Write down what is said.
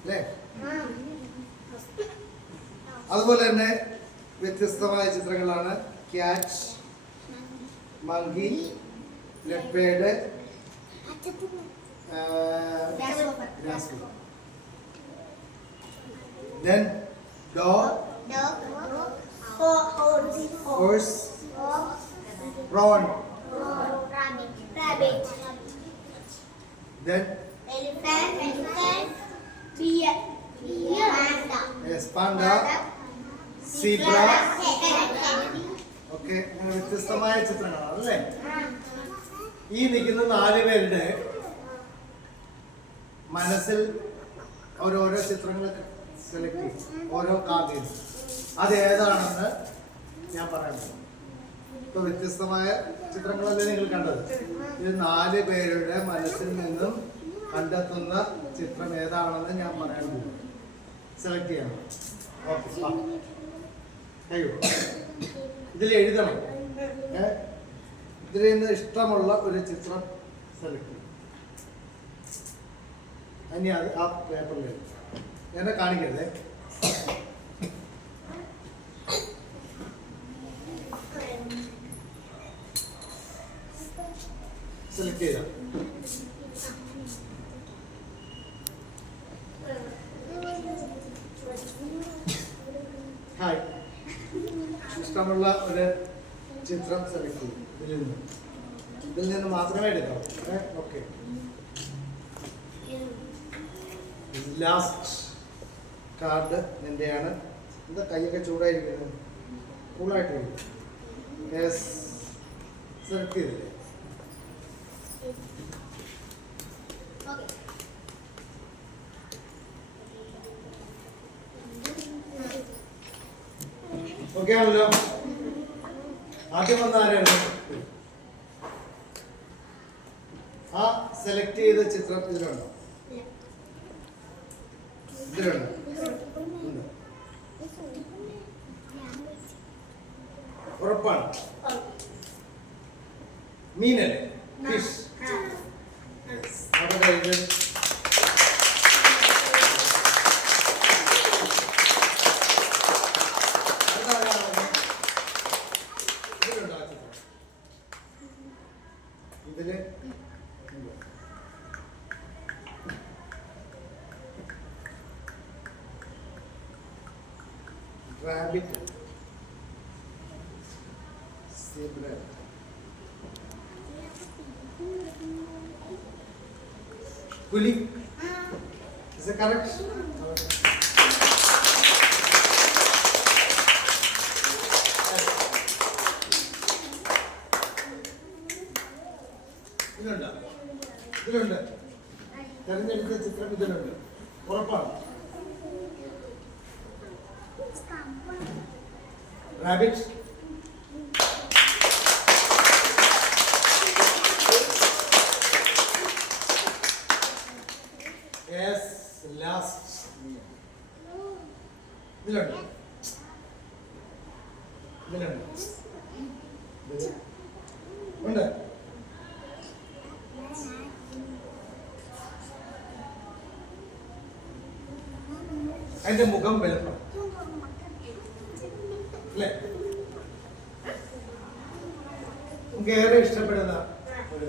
അല്ലേ? അതുപോലെ തന്നെ വ്യത്യസ്തമായ ചിത്രങ്ങളാണ് cat, monkey, leopard, then dog, horse, prawn, rabbit, then elephant, deer, panda, yes, panda, zebra. Okay, അങ്ങനെ വ്യത്യസ്തമായ ചിത്രങ്ങളാണ് അല്ലേ? ഈ നിൽക്കുന്ന 4 പേരുടെ മനസ്സിൽ ഓരോരോ ചിത്രങ്ങൾ സെലക്ട് ചെയ്യും, ഓരോ കാവ്യം. അത് ഏതാണെന്ന് ഞാൻ പറയുന്നത്. ഇപ്പൊ വ്യത്യസ്തമായ ചിത്രങ്ങളല്ലേ നിങ്ങൾ കണ്ടത്? ഇത് 4 പേരുടെ മനസ്സിൽ നിന്നും കണ്ടെത്തുന്ന ചിത്രം ഏതാണെന്ന് ഞാൻ പറയാൻ പോകും. സെലക്ട് ചെയ്യണം. ഓക്കെ, അയ്യോ ഇതിൽ എഴുതണം. ഇതിൽ നിന്ന് ഇഷ്ടമുള്ള ഒരു ചിത്രം സെലക്ട് ചെയ്യും. ഇനി അത് ആ പേപ്പറിൽ എഴുതും. എന്നെ കാണിക്കരുതേ. സെലക്ട് ചെയ്ത ഹായ്, ഇഷ്ടമുള്ള ഒരു ചിത്രം സെലക്ട് ചെയ്യും. ഇതിൽ നിന്ന് മാത്രമേ എടുക്കാവൂ. ഓക്കെ, ലാസ്റ്റ് കാർഡ് എൻ്റെയാണ്. എന്താ കൈയൊക്കെ ചൂടായിരിക്കുന്നത്? കൂളായിട്ട് സെലക്ട് ചെയ്തില്ലേ? ഓക്കെ ആണല്ലോ. ആദ്യം വന്ന ആരാണ്? ആ സെലക്ട് ചെയ്ത ചിത്രം ഇതിലുണ്ടോ? ഇതിലുണ്ടോ? ഉറപ്പാണ്. മീനല്ലേ? ഫിഷ്. അവിടെ ഇത് ഇതില് rabbit, zebra, പുലി. Is it correct? ഇതിലുണ്ട്. തെരഞ്ഞെടുത്ത ചിത്രം ഇതിലുണ്ട്. ഉറപ്പാണ്. റാബിറ്റ്, യെസ്, ലാസ്റ്റ് ഇതിലുണ്ട്. ഇതിലുണ്ട് ഉണ്ട്. അതിന്റെ മുഖം വലുപ്പം അല്ലേ? നമുക്ക് ഏറെ ഇഷ്ടപ്പെടുന്ന ഒരു